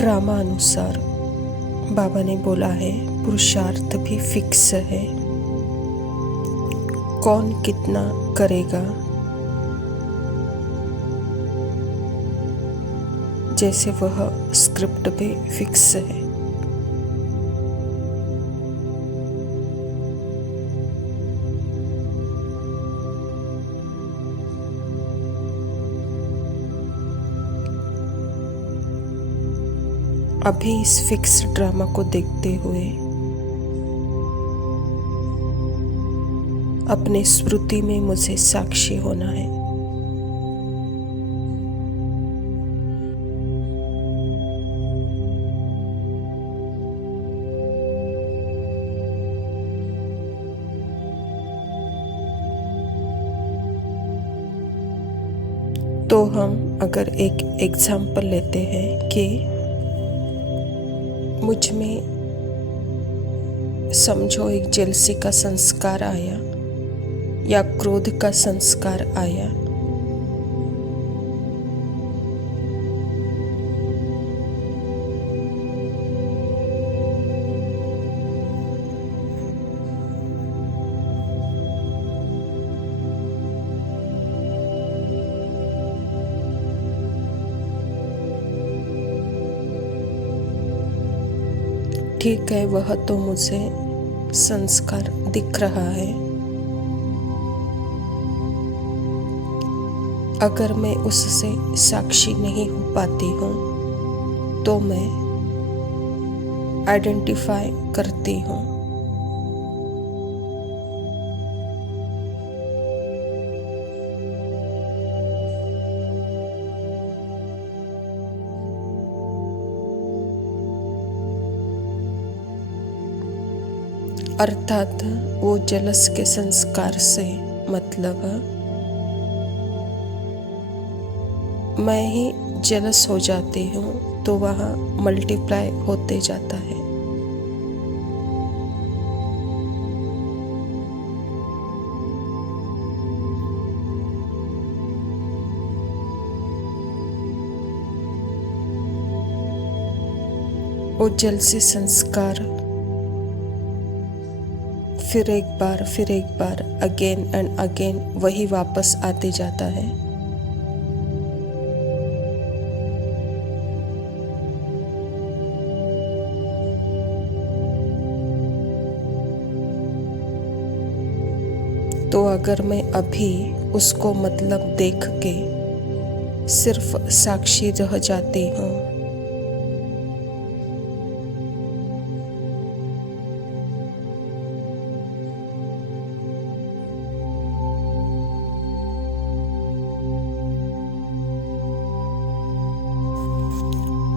Drama अनुसार बाबा ने बोला है पुरुषार्थ भी फिक्स है, कौन कितना करेगा जैसे वह स्क्रिप्ट पे फिक्स है। अभी इस फिक्स ड्रामा को देखते हुए अपने स्मृति में मुझे साक्षी होना है। तो हम अगर एक एग्जाम्पल लेते हैं कि मुझ में समझो एक जेलसी का संस्कार आया या क्रोध का संस्कार आया, ठीक है, वह तो मुझे संस्कार दिख रहा है। अगर मैं उससे साक्षी नहीं हो पाती हूँ तो मैं आइडेंटिफाई करती हूँ। अर्थात वो जलस के संस्कार से मतलब मैं ही जलस हो जाती हूँ तो वह मल्टीप्लाई होते जाता है। वो जलसी संस्कार फिर एक बार अगेन एंड अगेन वही वापस आते जाता है। तो अगर मैं अभी उसको मतलब देख के सिर्फ साक्षी रह जाती हूँ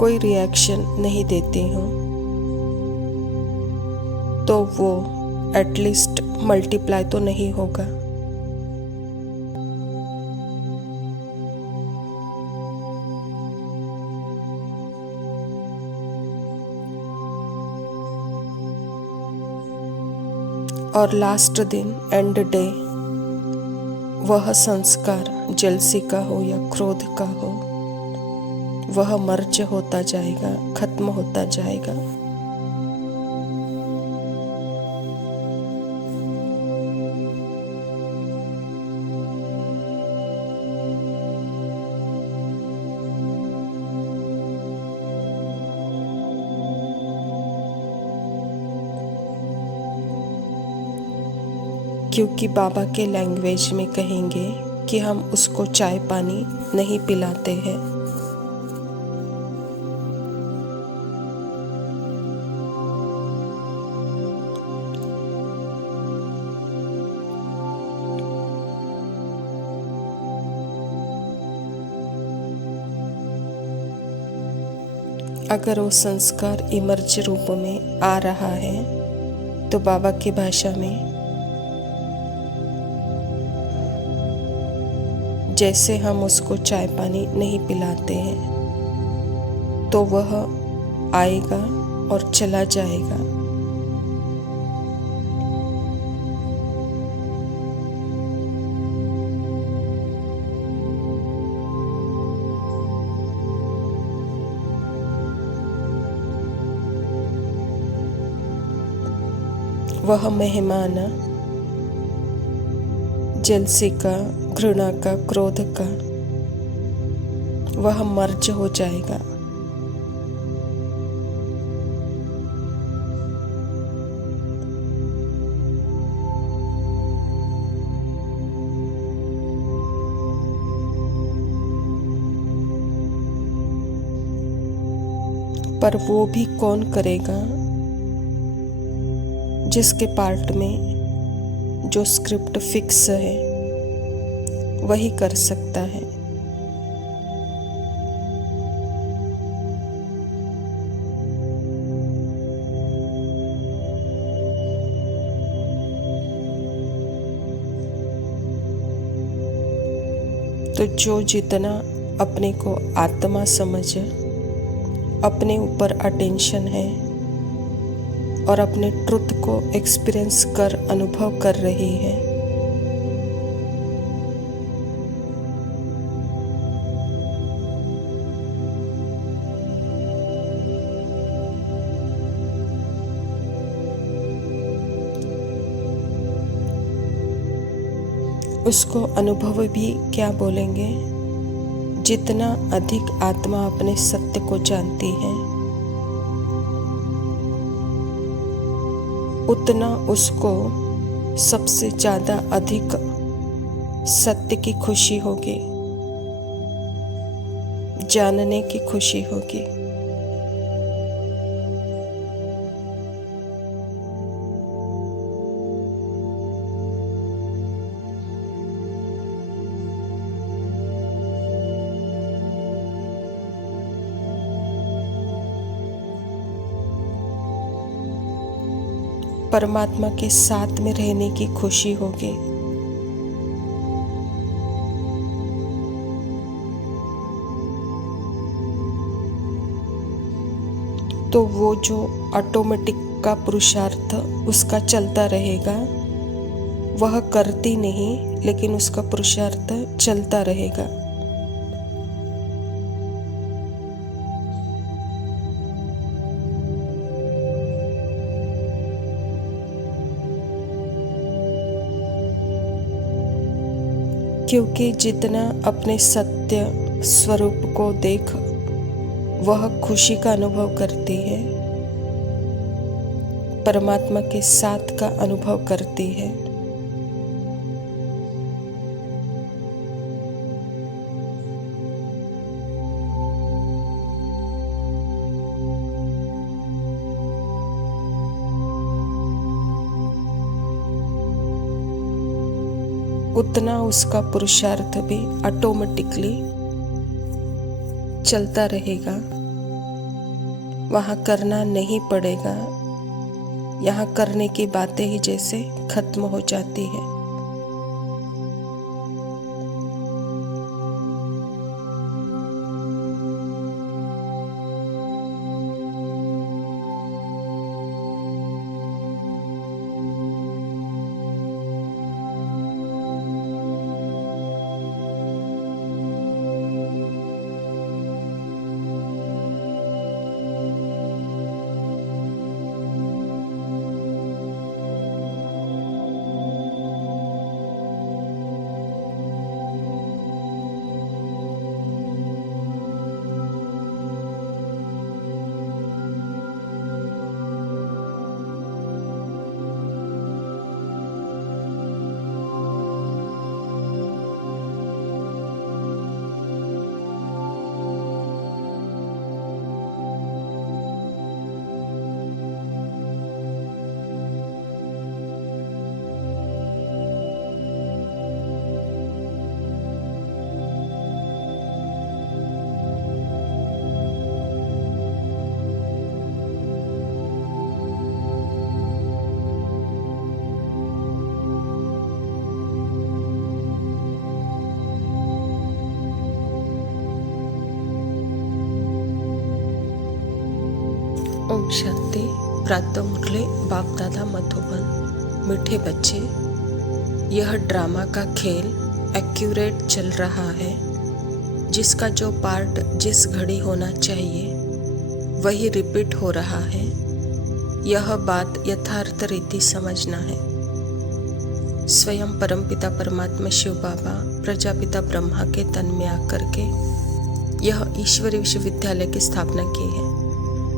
कोई रिएक्शन नहीं देती हूँ तो वो एटलीस्ट मल्टीप्लाई तो नहीं होगा। और लास्ट दिन एंड डे वह संस्कार जेलसी का हो या क्रोध का हो वह मर्ज होता जाएगा, खत्म होता जाएगा। क्योंकि बाबा के लैंग्वेज में कहेंगे कि हम उसको चाय पानी नहीं पिलाते हैं। अगर वो संस्कार इमर्ज रूप में आ रहा है तो बाबा की भाषा में जैसे हम उसको चाय पानी नहीं पिलाते हैं तो वह आएगा और चला जाएगा। वह मेहमान जेलसी का, घृणा का, क्रोध का, वह मर्ज हो जाएगा। पर वो भी कौन करेगा जिसके पार्ट में जो स्क्रिप्ट फिक्स है वही कर सकता है। तो जो जितना अपने को आत्मा समझ, अपने ऊपर अटेंशन है और अपने ट्रुथ को एक्सपीरियंस कर अनुभव कर रही है, उसको अनुभव भी क्या बोलेंगे। जितना अधिक आत्मा अपने सत्य को जानती है उतना उसको सबसे ज्यादा अधिक सत्य की खुशी होगी, जानने की खुशी होगी। परमात्मा के साथ में रहने की खुशी होगी। तो वो जो ऑटोमेटिक का पुरुषार्थ उसका चलता रहेगा, वह करती नहीं लेकिन उसका पुरुषार्थ चलता रहेगा। क्योंकि जितना अपने सत्य स्वरूप को देख वह खुशी का अनुभव करती है, परमात्मा के साथ का अनुभव करती है। उतना उसका पुरुषार्थ भी ऑटोमेटिकली चलता रहेगा। वहाँ करना नहीं पड़ेगा, यहाँ करने की बातें ही जैसे खत्म हो जाती है। ओम शांति। प्रातः मुरली बाप दादा मधुबन। मीठे बच्चे, यह ड्रामा का खेल एक्यूरेट चल रहा है। जिसका जो पार्ट जिस घड़ी होना चाहिए वही रिपीट हो रहा है। यह बात यथार्थ रीति समझना है। स्वयं परमपिता परमात्मा शिव बाबा प्रजापिता ब्रह्मा के तन में आकर के यह ईश्वरीय विश्वविद्यालय की स्थापना की है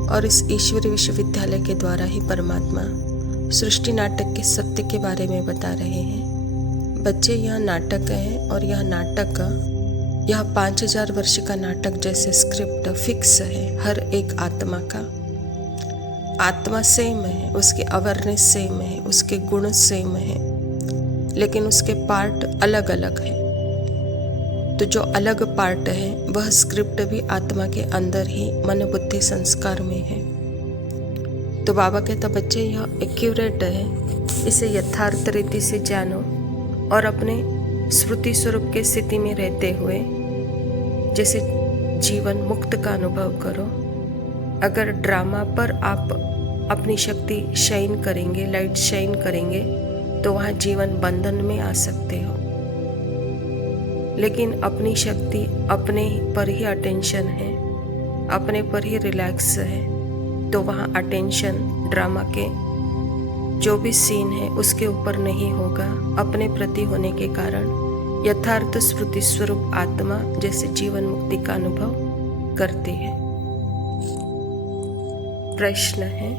और इस ईश्वरीय विश्वविद्यालय के द्वारा ही परमात्मा सृष्टि नाटक के सत्य के बारे में बता रहे हैं। बच्चे, यह नाटक है और यह नाटक यह 5000 वर्ष का नाटक जैसे स्क्रिप्ट फिक्स है। हर एक आत्मा का आत्मा सेम है, उसकी अवेयरनेस सेम है, उसके गुण सेम है, लेकिन उसके पार्ट अलग अलग है। तो जो अलग पार्ट है वह स्क्रिप्ट भी आत्मा के अंदर ही मन बुद्धि संस्कार में है। तो बाबा कहता बच्चे यह एक्यूरेट है, इसे यथार्थ रीति से जानो और अपने स्मृति स्वरूप के स्थिति में रहते हुए जैसे जीवन मुक्त का अनुभव करो। अगर ड्रामा पर आप अपनी शक्ति शाइन करेंगे, लाइट शाइन करेंगे, तो वहाँ जीवन बंधन में आ सकते हो। लेकिन अपनी शक्ति अपने पर ही अटेंशन है, अपने पर ही रिलैक्स है, तो वहाँ अटेंशन ड्रामा के जो भी सीन है उसके ऊपर नहीं होगा। अपने प्रति होने के कारण यथार्थ स्मृति स्वरूप आत्मा जैसे जीवन मुक्ति का अनुभव करती है। प्रश्न है,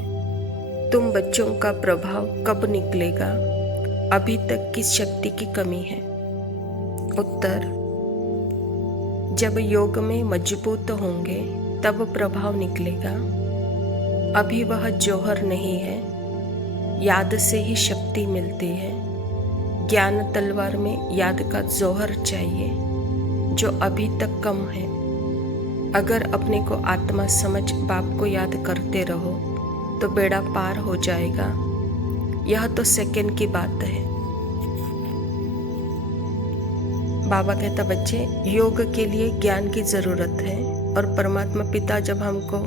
तुम बच्चों का प्रभाव कब निकलेगा? अभी तक किस शक्ति की कमी है? उत्तर, जब योग में मजबूत होंगे तब प्रभाव निकलेगा। अभी वह जौहर नहीं है, याद से ही शक्ति मिलती है। ज्ञान तलवार में याद का जौहर चाहिए जो अभी तक कम है। अगर अपने को आत्मा समझ बाप को याद करते रहो तो बेड़ा पार हो जाएगा। यह तो सेकंड की बात है। बाबा कहता बच्चे, योग के लिए ज्ञान की जरूरत है और परमात्मा पिता जब हमको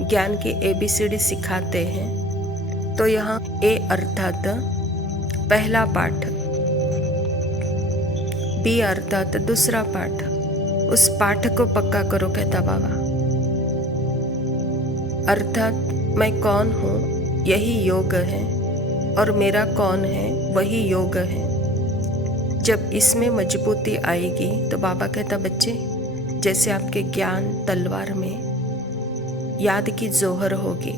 ज्ञान की ABCD सिखाते हैं तो यहाँ A अर्थात पहला पाठ, B अर्थात दूसरा पाठ, उस पाठ को पक्का करो कहता बाबा। अर्थात मैं कौन हूँ यही योग है और मेरा कौन है वही योग है। जब इसमें मजबूती आएगी तो बाबा कहता बच्चे, जैसे आपके ज्ञान तलवार में याद की जौहर होगी।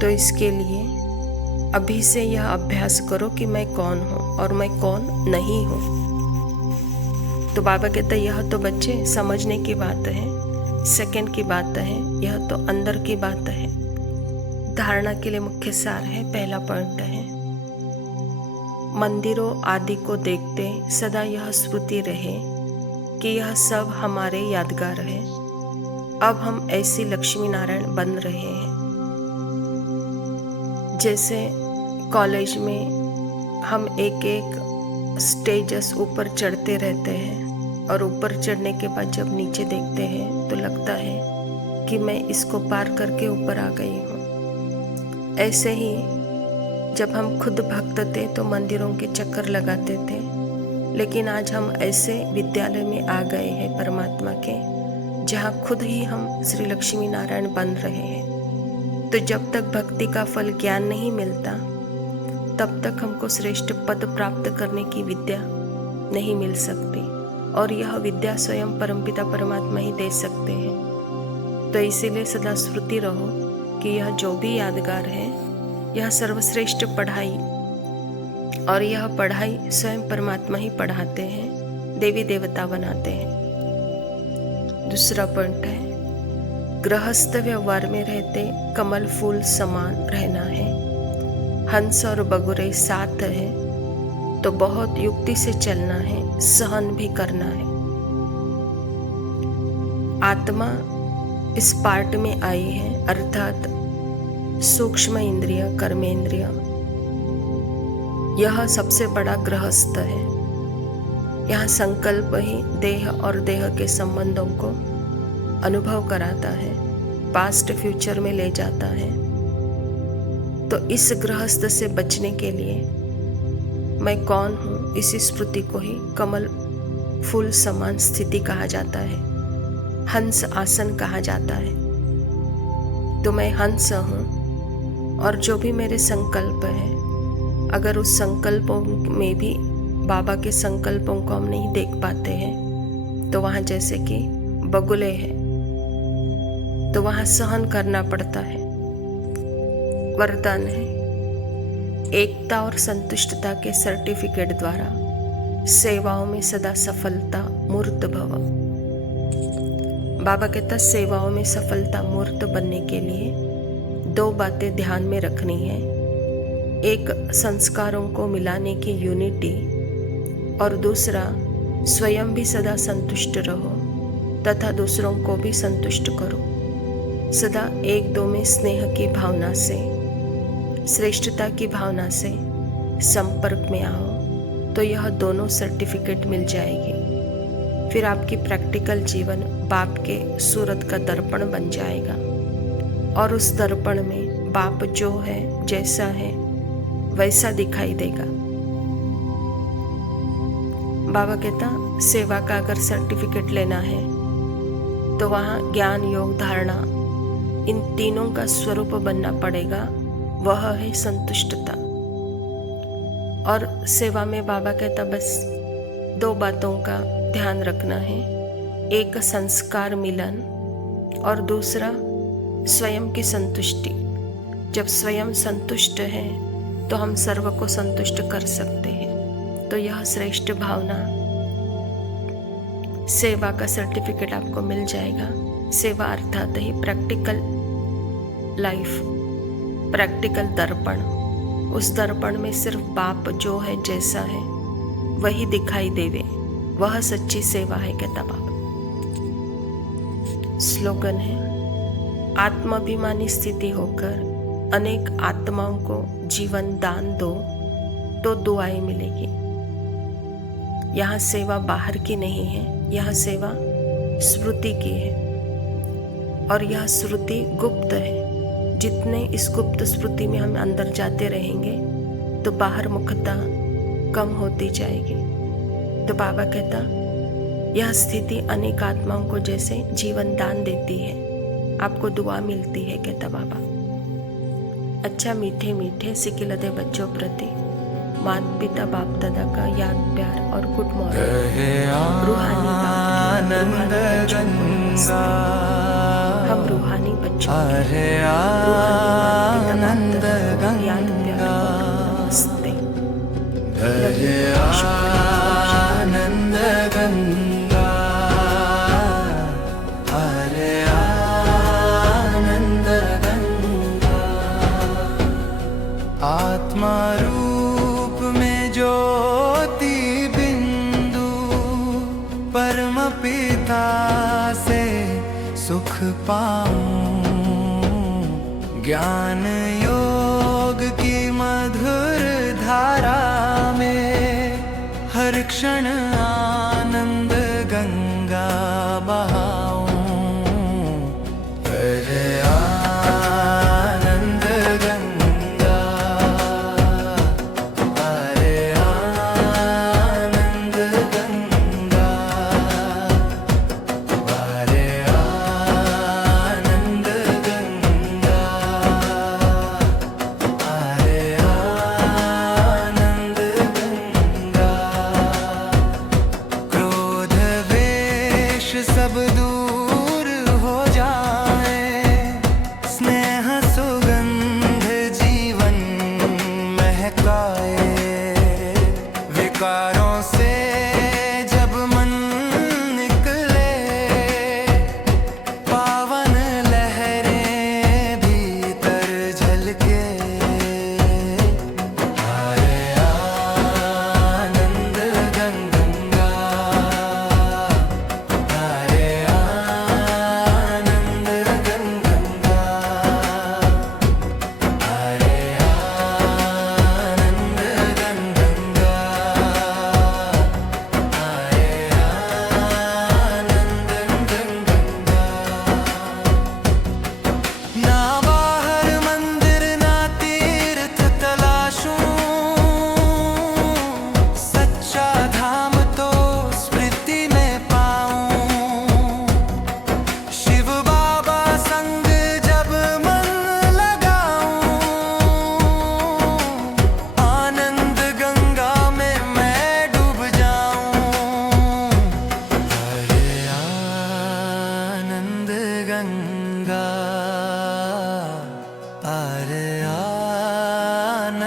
तो इसके लिए अभी से यह अभ्यास करो कि मैं कौन हूँ और मैं कौन नहीं हूँ। तो बाबा कहता यह तो बच्चे समझने की बात है, सेकंड की बात है, यह तो अंदर की बात है। धारणा के लिए मुख्य सार है। पहला पॉइंट है, मंदिरों आदि को देखते सदा यह स्मृति रहे कि यह सब हमारे यादगार है। अब हम ऐसी लक्ष्मी नारायण बन रहे हैं। जैसे कॉलेज में हम एक एक स्टेजस ऊपर चढ़ते रहते हैं और ऊपर चढ़ने के बाद जब नीचे देखते हैं तो लगता है कि मैं इसको पार करके ऊपर आ गई हूँ। ऐसे ही जब हम खुद भक्त थे तो मंदिरों के चक्कर लगाते थे, लेकिन आज हम ऐसे विद्यालय में आ गए हैं परमात्मा के, जहाँ खुद ही हम श्री लक्ष्मी नारायण बन रहे हैं। तो जब तक भक्ति का फल ज्ञान नहीं मिलता तब तक हमको श्रेष्ठ पद प्राप्त करने की विद्या नहीं मिल सकती, और यह विद्या स्वयं परमपिता परमात्मा ही दे सकते हैं। तो इसीलिए सदा स्मृति रहो कि यह जो भी यादगार है यह सर्वश्रेष्ठ पढ़ाई, और यह पढ़ाई स्वयं परमात्मा ही पढ़ाते हैं, देवी देवता बनाते हैं। दूसरा पॉइंट है, गृहस्थ व्यवहार में रहते कमल फूल समान रहना है। हंस और बगुरे साथ है तो बहुत युक्ति से चलना है, सहन भी करना है। आत्मा इस पार्ट में आई है, अर्थात सूक्ष्म इंद्रिय कर्मेंद्रिय, यह सबसे बड़ा गृहस्थ है। यहाँ संकल्प ही देह और देह के संबंधों को अनुभव कराता है, पास्ट फ्यूचर में ले जाता है। तो इस गृहस्थ से बचने के लिए मैं कौन हूँ, इसी स्मृति को ही कमल फूल समान स्थिति कहा जाता है, हंस आसन कहा जाता है। तो मैं हंस हूँ और जो भी मेरे संकल्प है, अगर उस संकल्पों में भी बाबा के संकल्पों को हम नहीं देख पाते हैं तो वहाँ जैसे कि बगुले हैं, तो वहाँ सहन करना पड़ता है। वरदान है, एकता और संतुष्टता के सर्टिफिकेट द्वारा सेवाओं में सदा सफलता मूर्त भव। बाबा कहता सेवाओं में सफलता मूर्त बनने के लिए 2 बातें ध्यान में रखनी है। एक, संस्कारों को मिलाने की यूनिटी, और दूसरा, स्वयं भी सदा संतुष्ट रहो तथा दूसरों को भी संतुष्ट करो। सदा 1-2 में स्नेह की भावना से, श्रेष्ठता की भावना से संपर्क में आओ तो यह दोनों सर्टिफिकेट मिल जाएगी। फिर आपकी प्रैक्टिकल जीवन बाप के सूरत का दर्पण बन जाएगा और उस दर्पण में बाप जो है, जैसा है, वैसा दिखाई देगा। बाबा कहता सेवा का अगर सर्टिफिकेट लेना है तो वहाँ ज्ञान, योग, धारणा, इन तीनों का स्वरूप बनना पड़ेगा। वह है संतुष्टता। और सेवा में बाबा कहता बस 2 बातों का ध्यान रखना है। एक, संस्कार मिलन, और दूसरा, स्वयं की संतुष्टि। जब स्वयं संतुष्ट है तो हम सर्व को संतुष्ट कर सकते हैं। तो यह श्रेष्ठ भावना, सेवा का सर्टिफिकेट आपको मिल जाएगा। सेवा अर्थात ही प्रैक्टिकल लाइफ, प्रैक्टिकल दर्पण। उस दर्पण में सिर्फ बाप जो है, जैसा है, वही दिखाई देवे, वह सच्ची सेवा है, कहता बाबा। स्लोगन है, आत्माभिमानी स्थिति होकर अनेक आत्माओं को जीवन दान दो तो दुआएं मिलेगी। यहाँ सेवा बाहर की नहीं है, यह सेवा स्मृति की है, और यह स्मृति गुप्त है। जितने इस गुप्त स्मृति में हम अंदर जाते रहेंगे तो बाहर मुखता कम होती जाएगी। तो बाबा कहता यह स्थिति अनेक आत्माओं को जैसे जीवन दान देती है, आपको दुआ मिलती है, कहता बाबा। अच्छा, मीठे मीठे सिकिलदे बच्चों प्रति माता पिता बाप दादा का याद, प्यार और गुड मॉर्निंग। रूहानी हम रूहानी बच्चों आनंद याद, प्यार और नमस्ते। आनंद गंगा, हरे आनंद गंगा, आत्मा पिता से सुख पाऊं, ज्ञान योग की मधुर धारा में हर क्षण आनंद गंगा बहाऊं। हरे आनंद गंगा, हरे आनंद गंगा,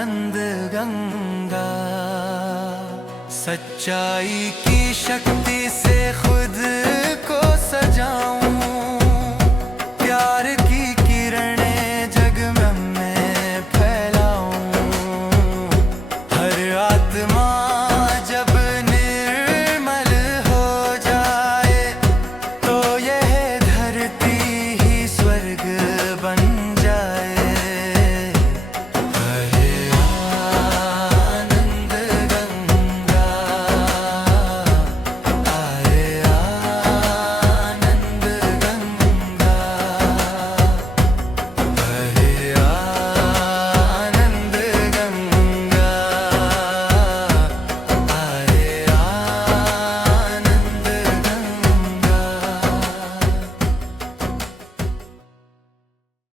आनंद गंगा। सच्चाई की शक्ति से